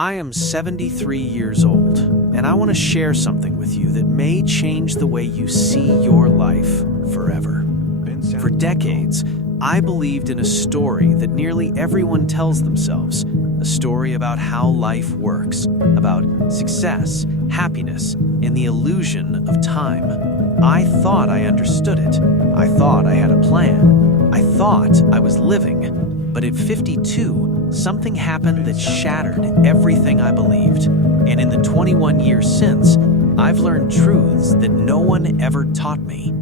I am 73 years old, and I want to share something with you that may change the way you see your life forever. For decades, I believed in a story that nearly everyone tells themselves, a story about how life works, about success, happiness, and the illusion of time. I thought I understood it. I thought I had a plan. I thought I was living. But at 52, something happened that shattered everything I believed. And in the 21 years since, I've learned truths that no one ever taught me.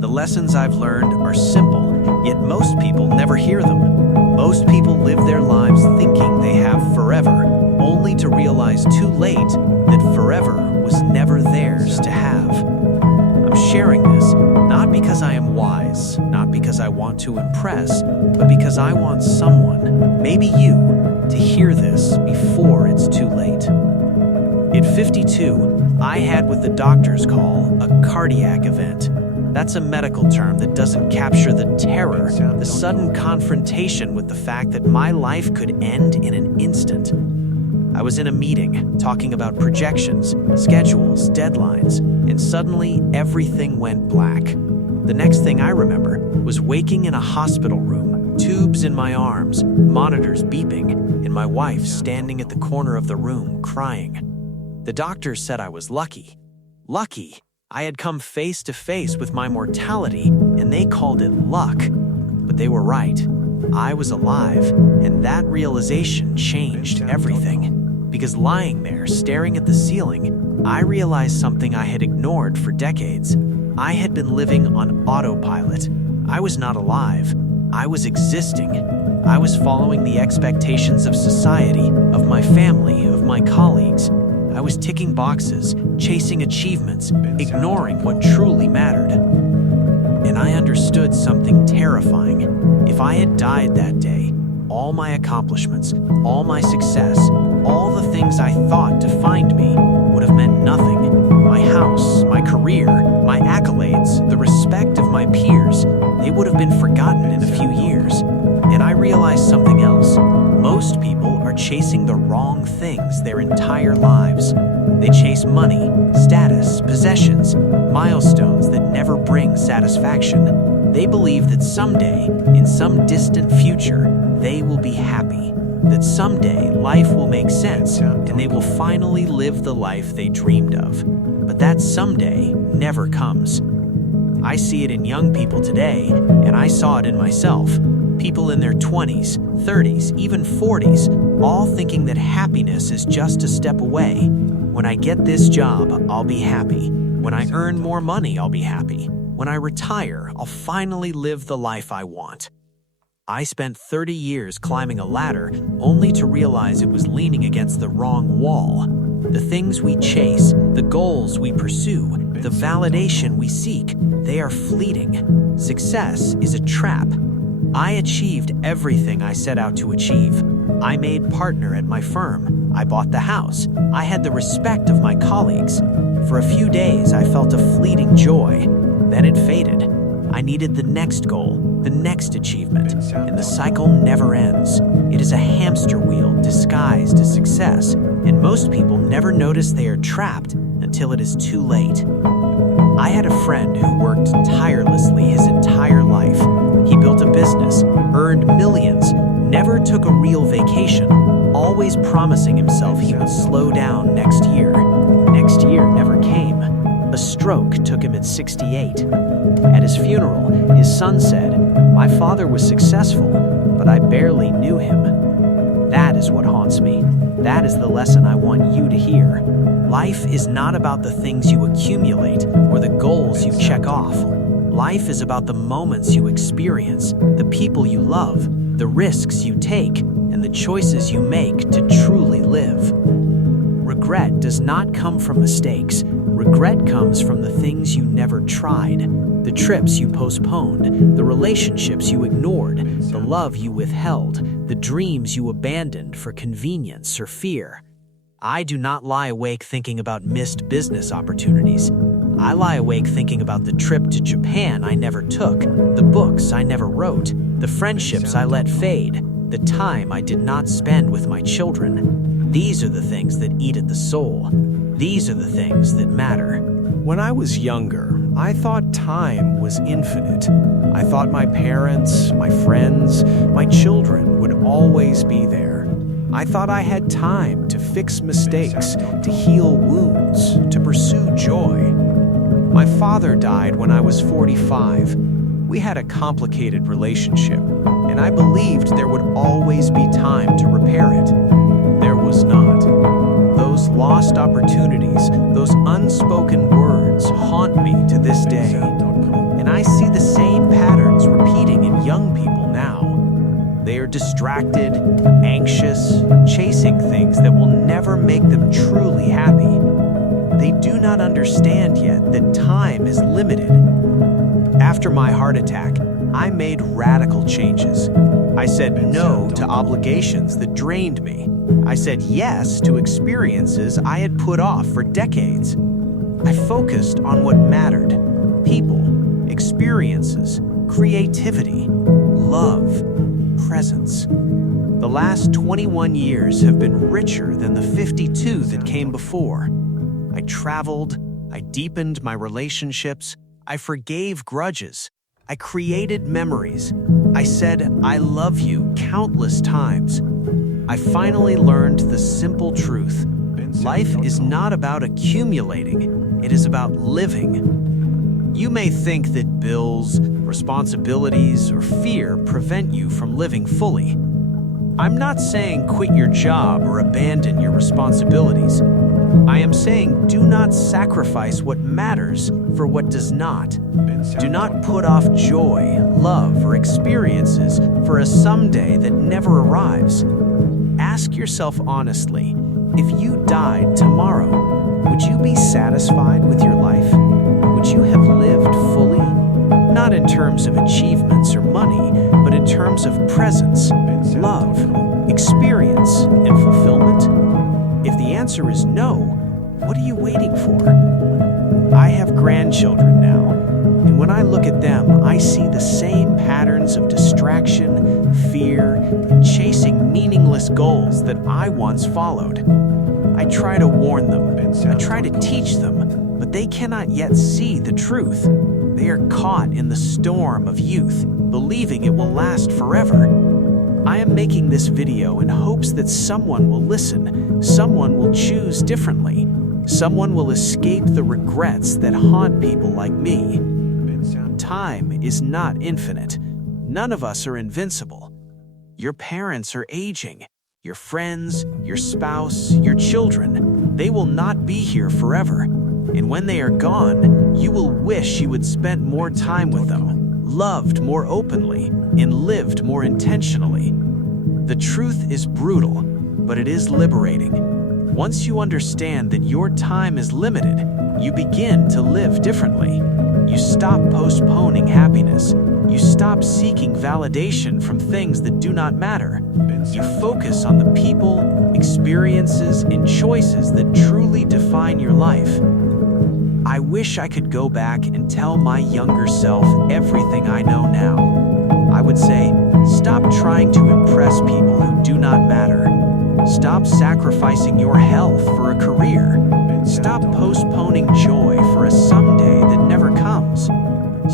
The lessons I've learned are simple, yet most people never hear them. Most people live their lives thinking they have forever, only to realize too late that forever was never theirs to have. I'm sharing this not because I am wise, not because I want to impress, but because I want someone, maybe you, to hear this before it's too late. At 52, I had what the doctors call a cardiac event. That's a medical term that doesn't capture the terror, the sudden confrontation with the fact that my life could end in an instant. I was in a meeting, talking about projections, schedules, deadlines, and suddenly everything went black. The next thing I remember was waking in a hospital room, tubes in my arms, monitors beeping, and my wife standing at the corner of the room crying. The doctors said I was lucky. Lucky. I had come face to face with my mortality, and they called it luck. But they were right. I was alive, and that realization changed everything. Because lying there, staring at the ceiling, I realized something I had ignored for decades. I had been living on autopilot. I was not alive. I was existing. I was following the expectations of society, of my family, of my colleagues. I was ticking boxes, chasing achievements, ignoring what truly mattered. And I understood something terrifying. If I had died that day, all my accomplishments, all my success, all the things I thought defined me would have meant nothing. My house, my career, my accolades, the respect of my peers, they would have been forgotten in a few years. And I realized something else. Most people are chasing the wrong things their entire lives. They chase money, status, possessions, milestones that never bring satisfaction. They believe that someday, in some distant future, they will be happy. That someday life will make sense and they will finally live the life they dreamed of. But that someday never comes. I see it in young people today, and I saw it in myself. People in their 20s, 30s, even 40s, all thinking that happiness is just a step away. When I get this job, I'll be happy. When I earn more money, I'll be happy. When I retire, I'll finally live the life I want. I spent 30 years climbing a ladder only to realize it was leaning against the wrong wall. The things we chase, the goals we pursue, the validation we seek, they are fleeting. Success is a trap. I achieved everything I set out to achieve. I made partner at my firm. I bought the house. I had the respect of my colleagues. For a few days, I felt a fleeting joy. Then it faded. I needed the next goal, the next achievement, and the cycle never ends. It is a hamster wheel disguised as success, and most people never notice they are trapped until it is too late. I had a friend who worked tirelessly his entire life. He built a business, earned millions, never took a real vacation, always promising himself he would slow down next year. Next year never came. A stroke took him at 68. At his funeral, his son said, "My father was successful, but I barely knew him." That is what haunts me. That is the lesson I want you to hear. Life is not about the things you accumulate or the goals you check off. Life is about the moments you experience, the people you love, the risks you take, and the choices you make to truly live. Regret does not come from mistakes. Regret comes from the things you never tried, the trips you postponed, the relationships you ignored, the love you withheld, the dreams you abandoned for convenience or fear. I do not lie awake thinking about missed business opportunities. I lie awake thinking about the trip to Japan I never took, the books I never wrote, the friendships I let fade, the time I did not spend with my children. These are the things that eat at the soul. These are the things that matter. When I was younger, I thought time was infinite. I thought my parents, my friends, my children would always be there. I thought I had time to fix mistakes, to heal wounds, to pursue joy. My father died when I was 45. We had a complicated relationship, and I believed there would always be time to repair it. There was not. Those lost opportunities, those unspoken words haunt me to this day. And I see the same patterns repeating in young people now. They are distracted, anxious, chasing things that will never make them truly happy. They do not understand yet that time is limited. After my heart attack, I made radical changes. I said no to obligations that drained me. I said yes to experiences I had put off for decades. I focused on what mattered: people, experiences, creativity, love, presence. The last 21 years have been richer than the 52 that came before. I traveled, I deepened my relationships, I forgave grudges, I created memories. I said I love you countless times. I finally learned the simple truth. Life is not about accumulating, it is about living. You may think that bills, responsibilities, or fear prevent you from living fully. I'm not saying quit your job or abandon your responsibilities. I am saying do not sacrifice what matters for what does not. Do not put off joy, love, or experiences for a someday that never arrives. Ask yourself honestly, if you died tomorrow, would you be satisfied with your life? Would you have lived fully? Not in terms of achievements or money, but in terms of presence, love, experience, and fulfillment? If the answer is no, what are you waiting for? I have grandchildren now, and when I look at them, I see the same patterns of distraction, fear, and chasing meaningless goals that I once followed. I try to warn them, I try to teach them, but they cannot yet see the truth. They are caught in the storm of youth, believing it will last forever. I am making this video in hopes that someone will listen, someone will choose differently, someone will escape the regrets that haunt people like me. Time is not infinite. None of us are invincible. Your parents are aging. Your friends, your spouse, your children, they will not be here forever. And when they are gone, you will wish you had spent more time with them, loved more openly, and lived more intentionally. The truth is brutal, but it is liberating. Once you understand that your time is limited, you begin to live differently. You stop postponing happiness. You stop seeking validation from things that do not matter. You focus on the people, experiences, and choices that truly define your life. I wish I could go back and tell my younger self everything I know now. I would say, stop trying to impress people who do not matter. Stop sacrificing your health for a career. Stop postponing joy for a someday that never comes.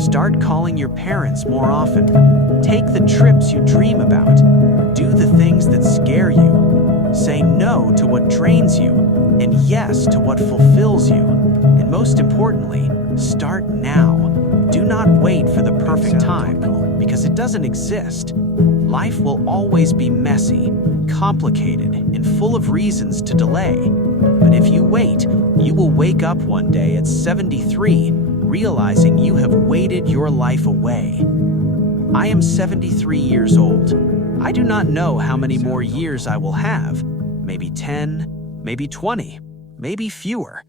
Start calling your parents more often. Take the trips you dream about. Do the things that scare you. Say no to what drains you, and yes to what fulfills you. And most importantly, start now. Do not wait for the perfect time, because it doesn't exist. Life will always be messy, complicated, and full of reasons to delay. But if you wait, you will wake up one day at 73, realizing you have waited your life away. I am 73 years old. I do not know how many more years I will have. Maybe 10, maybe 20, maybe fewer.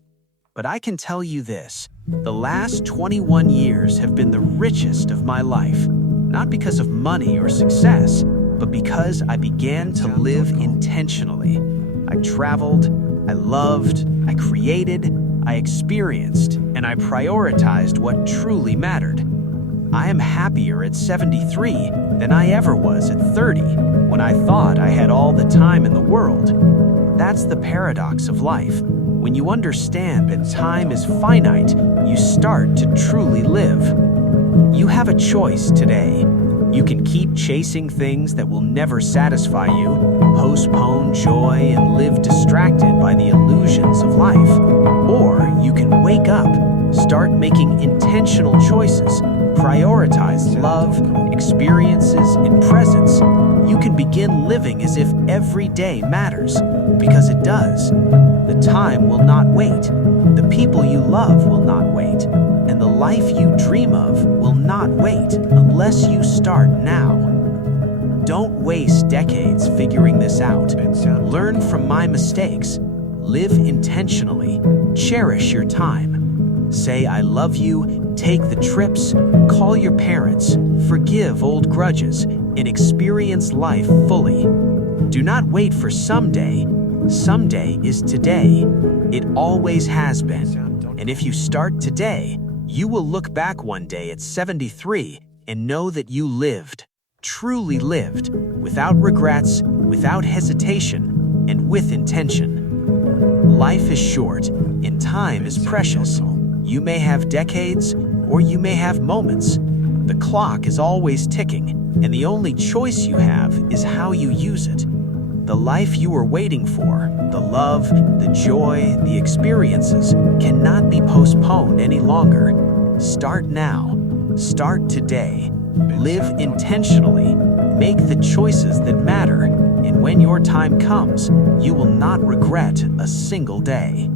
But I can tell you this, the last 21 years have been the richest of my life, not because of money or success, but because I began to live intentionally. I traveled, I loved, I created, I experienced, and I prioritized what truly mattered. I am happier at 73 than I ever was at 30, when I thought I had all the time in the world. That's the paradox of life. When you understand that time is finite, you start to truly live. You have a choice today. You can keep chasing things that will never satisfy you, postpone joy, and live distracted by the illusions of life. Or you can wake up, start making intentional choices, prioritize love, experiences, and presence. You can begin living as if every day matters, because it does. The time will not wait. The people you love will not wait. And the life you dream of will not wait unless you start now. Don't waste decades figuring this out. Learn from my mistakes. Live intentionally. Cherish your time. Say I love you, take the trips, call your parents, forgive old grudges, and experience life fully. Do not wait for someday. Someday is today. It always has been. And if you start today, you will look back one day at 73 and know that you lived, truly lived, without regrets, without hesitation, and with intention. Life is short, and time is precious. You may have decades, or you may have moments. The clock is always ticking, and the only choice you have is how you use it. The life you are waiting for, the love, the joy, the experiences, cannot be postponed any longer. Start now. Start today. Live intentionally. Make the choices that matter. And when your time comes, you will not regret a single day.